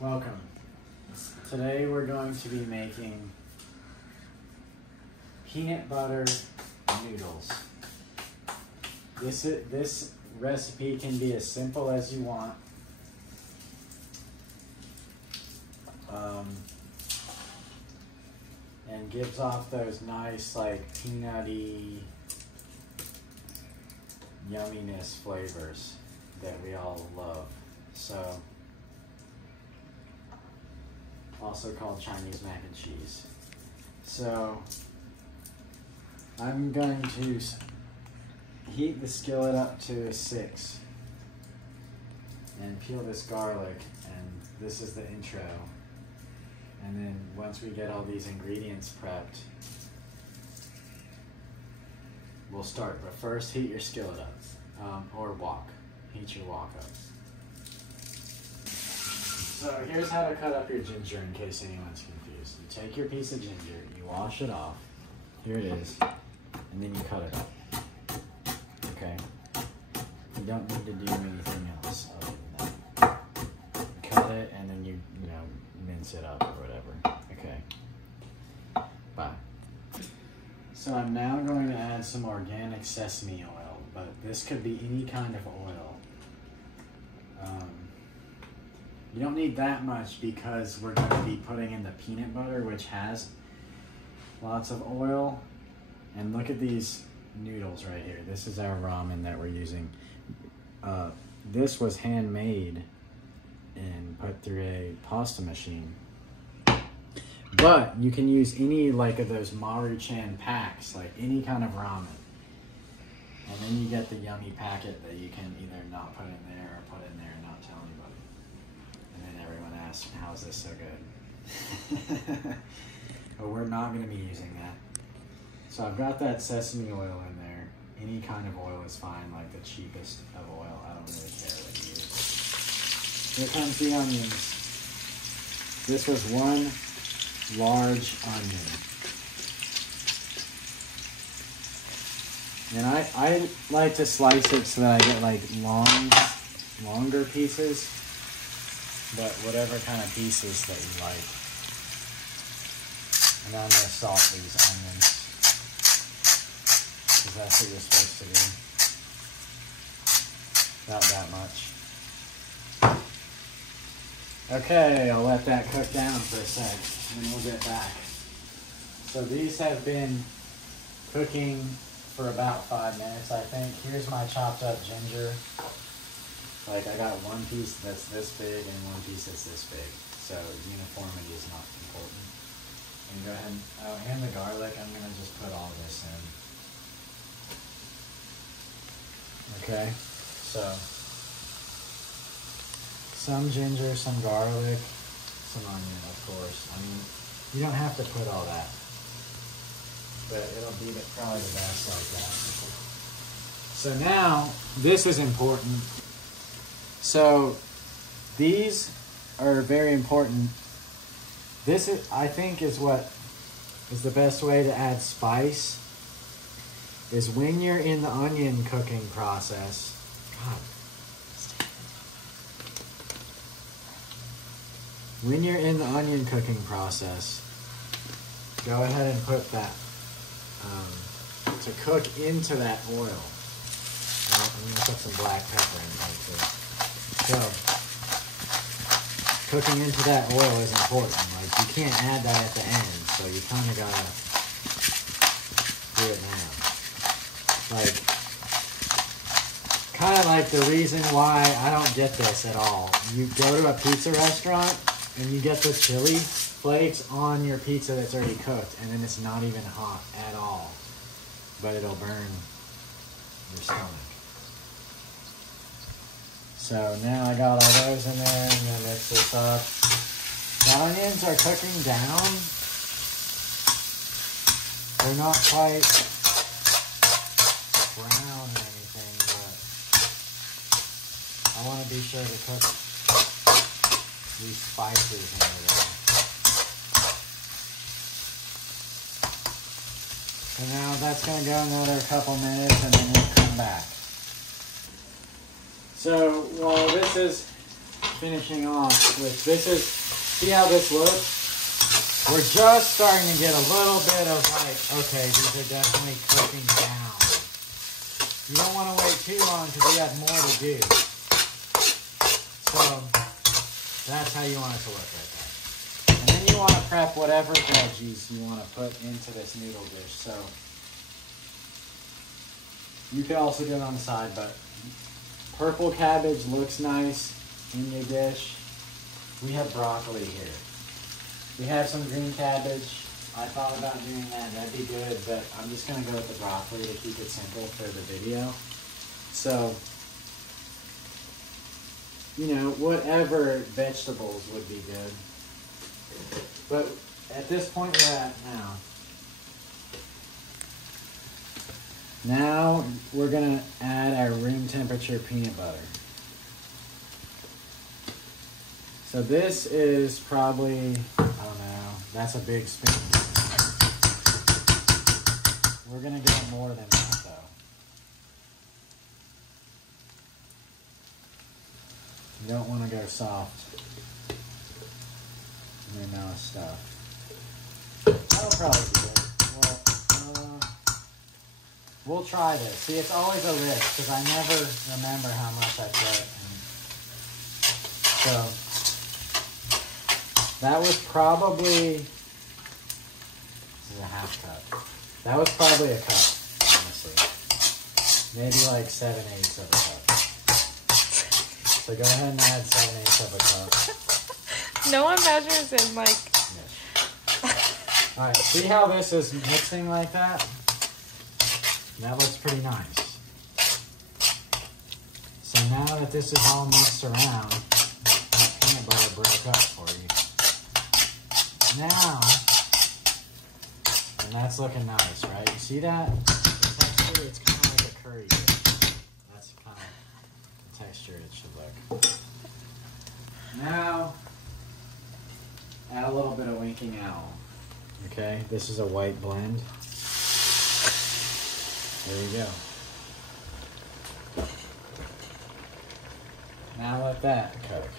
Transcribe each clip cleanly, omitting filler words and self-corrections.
Welcome. Today we're going to be making peanut butter noodles. This recipe can be as simple as you want. And gives off those nice, like, peanutty yumminess flavors that we all love. So, also called Chinese mac and cheese. So, I'm going to heat the skillet up to 6 and peel this garlic, and this is the intro. And then once we get all these ingredients prepped, we'll start. But first, heat your skillet up, or wok. Heat your wok up. So here's how to cut up your ginger in case anyone's confused. You take your piece of ginger, you wash it off. Here it is, and then you cut it up. Okay. You don't need to do anything else other than that. Cut it, and then you mince it up or whatever. Okay. Bye. So I'm now going to add some organic sesame oil, but this could be any kind of oil. You don't need that much because we're going to be putting in the peanut butter, which has lots of oil. And look at these noodles right here. This is our ramen that we're using. This was handmade and put through a pasta machine. But you can use any like of those Maruchan packs, like any kind of ramen. And then you get the yummy packet that you can either not put in there or put in there and not tell anybody. And then everyone asks, how is this so good? But we're not going to be using that. So I've got that sesame oil in there. Any kind of oil is fine, like the cheapest of oil. I don't really care what you use. Here comes the onions. This was one large onion. And I like to slice it so that I get like longer pieces, but whatever kind of pieces that you like. And I'm going to salt these onions, because that's what you're supposed to do. Not that much. Okay, I'll let that cook down for a sec, and we'll get back. So these have been cooking for about 5 minutes, I think. Here's my chopped up ginger. Like, I got one piece that's this big and one piece that's this big. So uniformity is not important. And go ahead and the garlic, I'm gonna just put all this in. Okay, so some ginger, some garlic, some onion, of course. I mean, you don't have to put all that, but it'll be probably the best like that. So now, this is important. So these are very important. This, I think, is what is the best way to add spice, is when you're in the onion cooking process. God. When you're in the onion cooking process, go ahead and put that to cook into that oil. Well, I'm going to put some black pepper in there too. So, cooking into that oil is important. Like, you can't add that at the end, so you kind of got to do it now. Like, kind of like the reason why I don't get this at all. You go to a pizza restaurant and you get the chili flakes on your pizza that's already cooked, and then it's not even hot at all, but it'll burn your stomach. So now I got all those in there, and then mix this up. The onions are cooking down. They're not quite brown or anything, but I want to be sure to cook these spices into there. So now that's going to go another couple minutes, and then we'll come back. So while this is finishing off with, see how this looks? We're just starting to get a little bit of like, okay, these are definitely cooking down. You don't want to wait too long because we have more to do. So that's how you want it to look right there. And then you want to prep whatever veggies you want to put into this noodle dish. So you could also do it on the side, but purple cabbage looks nice in your dish. We have broccoli here. We have some green cabbage. I thought about doing that, that'd be good, but I'm just gonna go with the broccoli to keep it simple for the video. So, you know, whatever vegetables would be good. But at this point we're at now we're gonna add our room temperature peanut butter. So this is probably, I don't know, that's a big spoon. We're gonna get more than that though. You don't want to go soft in the amount of stuff. That'll probably do it. We'll try this. See, it's always a risk because I never remember how much I put. So that was probably, this is a half cup. That was probably a cup, honestly. Maybe like 7/8 of a cup. So go ahead and add 7/8 of a cup. No one measures in like... Yes. Alright, see how this is mixing like that? That looks pretty nice. So now that this is all mixed around, that peanut butter broke up for you. Now, and that's looking nice, right? You see that? The texture, it's kind of like a curry dish. That's kind of the texture it should look. Now, add a little bit of winking owl. Okay, this is a white blend. There you go. Now let that cook,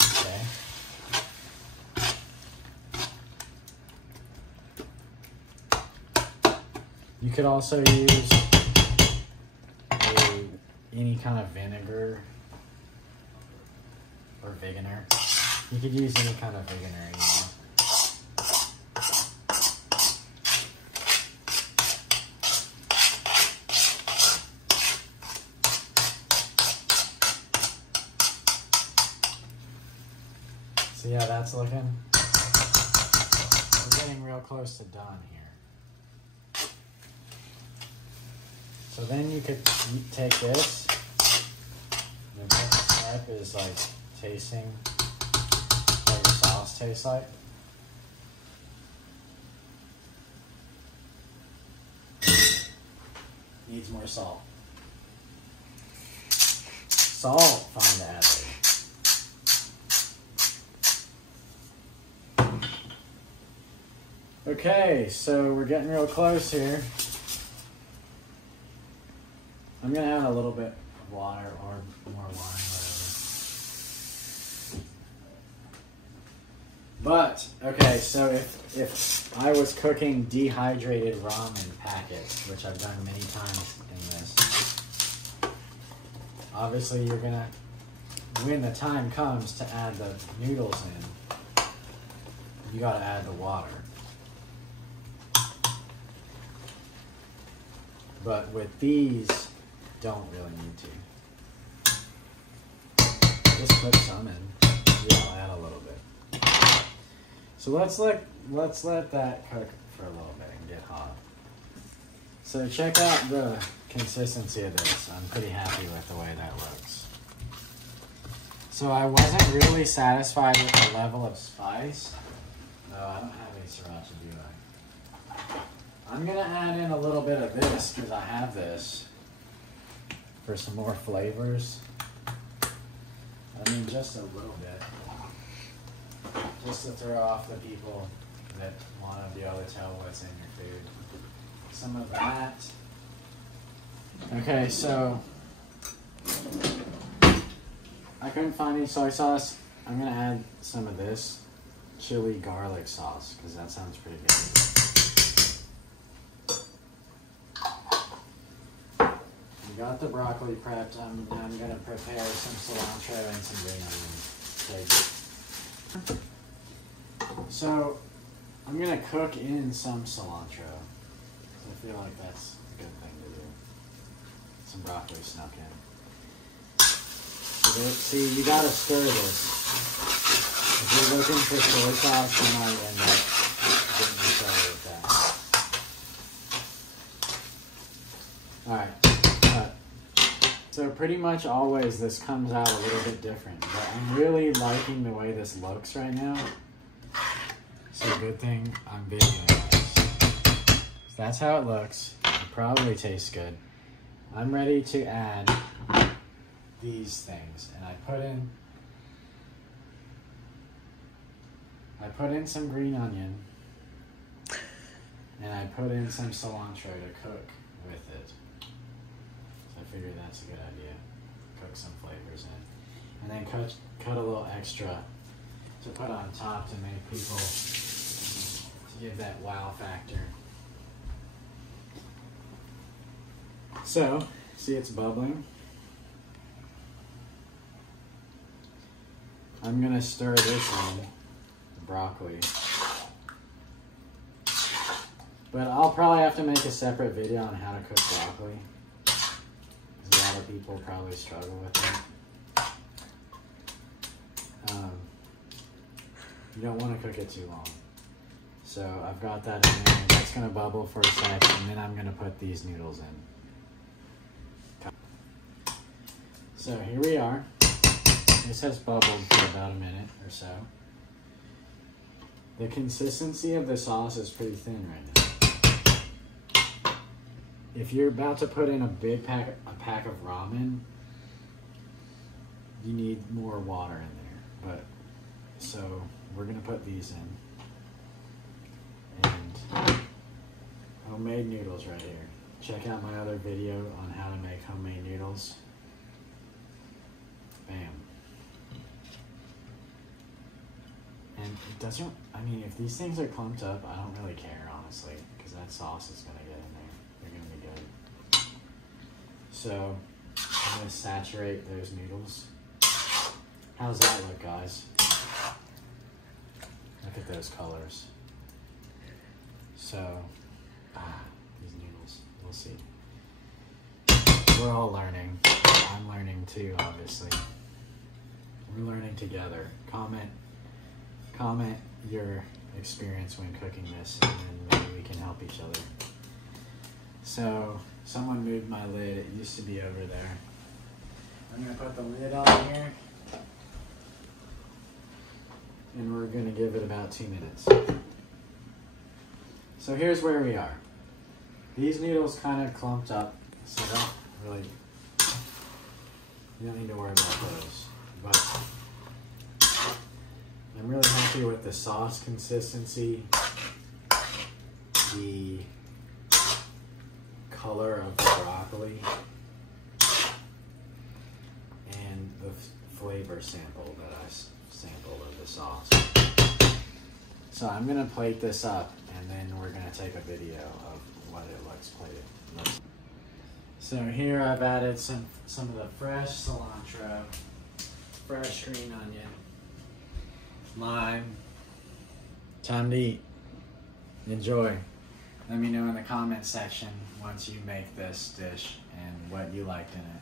okay? You could also use any kind of vinegar or veganer. You could use any kind of veganer, you know. See how that's looking? We're getting real close to done here. So then you could take this, and the next step is like tasting what your sauce tastes like. Needs more salt. Salt, fine to add later. Okay, so we're getting real close here. I'm gonna add a little bit of water or more wine, whatever. But, okay, so if I was cooking dehydrated ramen packets, which I've done many times in this, obviously you're gonna, when the time comes to add the noodles in, you gotta add the water. But with these, don't really need to. Just put some in. Yeah, I'll add a little bit. So let's let that cook for a little bit and get hot. So check out the consistency of this. I'm pretty happy with the way that looks. So I wasn't really satisfied with the level of spice. No, I don't have any sriracha, do I? I'm gonna add in a little bit of this because I have this for some more flavors. I mean, just a little bit. Just to throw off the people that want to be able to tell what's in your food. Some of that. Okay, so I couldn't find any soy sauce. I'm gonna add some of this chili garlic sauce because that sounds pretty good. We got the broccoli prepped. I'm gonna prepare some cilantro and some green onions. So I'm gonna cook in some cilantro. I feel like that's a good thing to do. Some broccoli snuck in. So see, you gotta stir this. If you're looking for soy sauce, you might end up getting in trouble with that. Alright, so pretty much always this comes out a little bit different, but I'm really liking the way this looks right now. So good thing I'm videoing this. So that's how it looks. It probably tastes good. I'm ready to add these things, and I put in some green onion, and I put in some cilantro to cook with it. So I figured that's a good idea. Cook some flavors in, and then cut a little extra to put on top to make people, to give that wow factor. So, see it's bubbling. I'm gonna stir this in, the broccoli. But I'll probably have to make a separate video on how to cook broccoli, because a lot of people probably struggle with it. You don't want to cook it too long. So I've got that in there, and that's gonna bubble for a sec, and then I'm gonna put these noodles in. So here we are. This has bubbled for about a minute or so. The consistency of the sauce is pretty thin right now. If you're about to put in a pack of ramen, you need more water in there. But so we're gonna put these in. And homemade noodles right here. Check out my other video on how to make homemade noodles. Bam. And it doesn't, I mean, if these things are clumped up, I don't really care, honestly, because that sauce is going to get in there. They're going to be good. So, I'm going to saturate those noodles. How's that look, guys? Look at those colors. So, these noodles, we'll see. We're all learning. I'm learning too, obviously. We're learning together. Comment your experience when cooking this, and then maybe we can help each other. So, someone moved my lid. It used to be over there. I'm gonna put the lid on here, and we're gonna give it about 2 minutes. So here's where we are. These noodles kind of clumped up, so you don't need to worry about those. But I'm really happy with the sauce consistency, the color of the broccoli, and the flavor sample that I sampled of the sauce. So I'm gonna plate this up, and then we're gonna take a video of what it looks plated. So here I've added some of the fresh cilantro, fresh green onion, lime. Time to eat. Enjoy. Let me know in the comment section once you make this dish and what you liked in it.